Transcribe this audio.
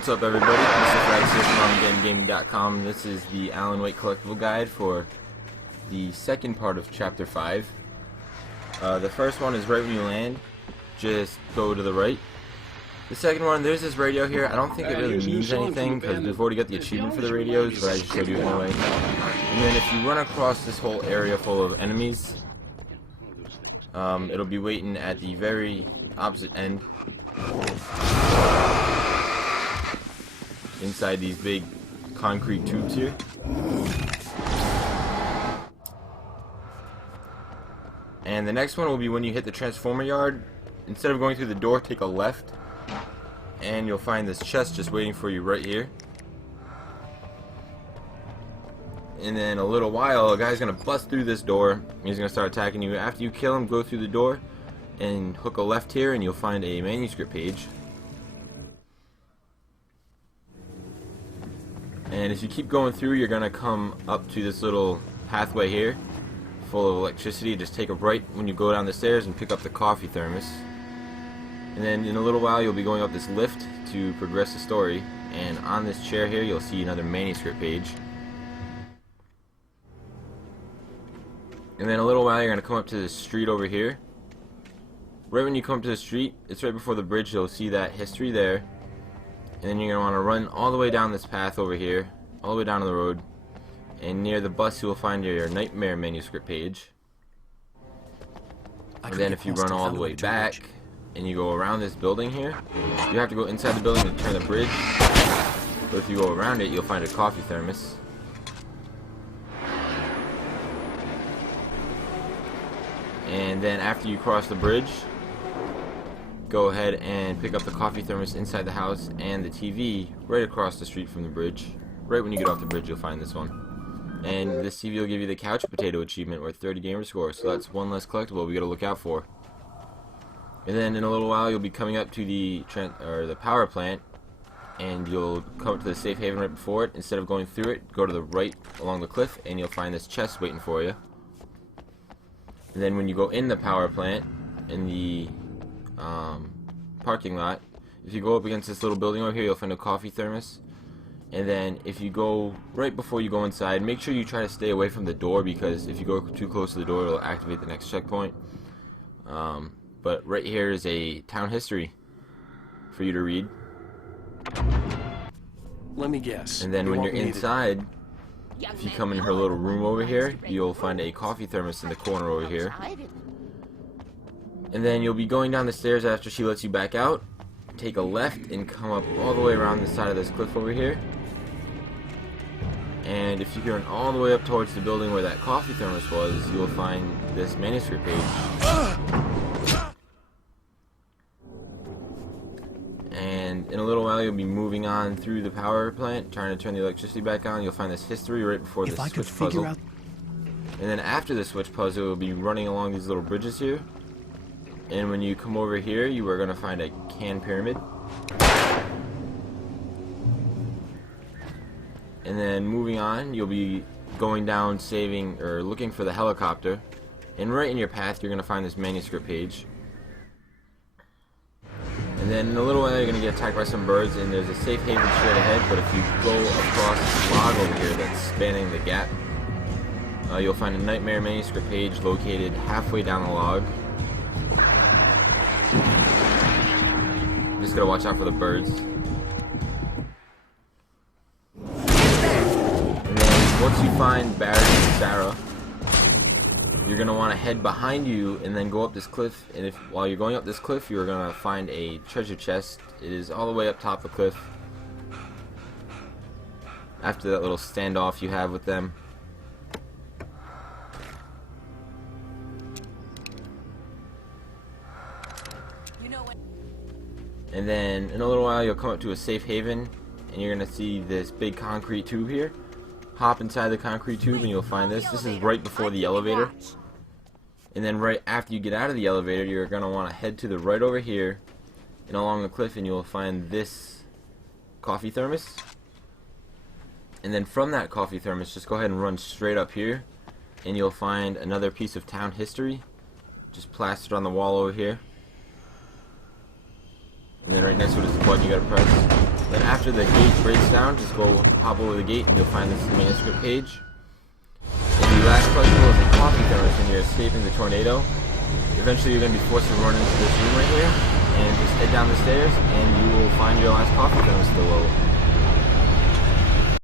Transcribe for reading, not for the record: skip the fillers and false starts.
What's up, everybody? Mr. Frags here from ArmageddonGaming.com. This is the Alan Wake collectible guide for the second part of Chapter 5. The first one is right when you land, just go to the right. The second one, there's this radio here. I don't think it really means anything because we've already got the achievement for the radios, but I just showed you anyway. And then if you run across this whole area full of enemies, it'll be waiting at the very opposite end. Inside these big concrete tubes here. And the next one will be when you hit the transformer yard. Instead of going through the door, take a left, and you'll find this chest just waiting for you right here. And then a little while, a guy's gonna bust through this door. He's gonna start attacking you. After you kill him, go through the door and hook a left here, and you'll find a manuscript page. And as you keep going through, you're gonna come up to this little pathway here full of electricity. Just take a right when you go down the stairs and pick up the coffee thermos. And then in a little while you'll be going up this lift to progress the story, and on this chair here you'll see another manuscript page. And then a little while you're gonna come up to this street over here. Right when you come to the street, it's right before the bridge, you'll see that history there. And then you're going to want to run all the way down this path over here, all the way down to the road, and near the bus you will find your Nightmare manuscript page. And then if you run all the way back and you go around this building here, you have to go inside the building to turn the bridge. But if you go around it, you'll find a coffee thermos. And then after you cross the bridge, go ahead and pick up the coffee thermos inside the house and the TV right across the street from the bridge. Right when you get off the bridge, you'll find this one. And this TV will give you the couch potato achievement worth 30 gamer scores, so that's one less collectible we gotta look out for. And then in a little while, you'll be coming up to the power plant, and you'll come up to the safe haven right before it. Instead of going through it, go to the right along the cliff, and you'll find this chest waiting for you. And then when you go in the power plant, in the parking lot, if you go up against this little building over here, you'll find a coffee thermos. And then if you go right before you go inside, make sure you try to stay away from the door, because if you go too close to the door, it'll activate the next checkpoint. But right here is a town history for you to read. Let me guess. And then when you're inside, if you come in her little room over here, you'll find a coffee thermos in the corner over here. And then you'll be going down the stairs after she lets you back out. Take a left and come up all the way around the side of this cliff over here. And if you run all the way up towards the building where that coffee thermos was, you'll find this manuscript page. And in a little while you'll be moving on through the power plant, trying to turn the electricity back on. You'll find this history right before the switch puzzle. And then after the switch puzzle, you'll be running along these little bridges here. And when you come over here, you are going to find a can pyramid. And then moving on, you'll be going down saving or looking for the helicopter. And right in your path, you're going to find this manuscript page. And then in a little while, you're going to get attacked by some birds, and there's a safe haven straight ahead. But if you go across this log over here that's spanning the gap, you'll find a Nightmare manuscript page located halfway down the log. Just gotta watch out for the birds. And then once you find Barrett and Sarah, you're gonna want to head behind you and then go up this cliff. And while you're going up this cliff, you're gonna find a treasure chest. It is all the way up top of the cliff. After that little standoff you have with them. And then in a little while you'll come up to a safe haven, and you're going to see this big concrete tube here. Hop inside the concrete tube and you'll find this. This is right before the elevator. And then right after you get out of the elevator, you're going to want to head to the right over here and along the cliff, and you'll find this coffee thermos. And then from that coffee thermos, just go ahead and run straight up here, and you'll find another piece of town history just plastered on the wall over here. And then right next to it is the button you gotta press. Then after after the gate breaks down, just go hop over the gate and you'll find this manuscript page. And the last collectible is a coffee thermos, and you're escaping the tornado. Eventually you're going to be forced to run into this room right here, and just head down the stairs and you will find your last coffee thermos below.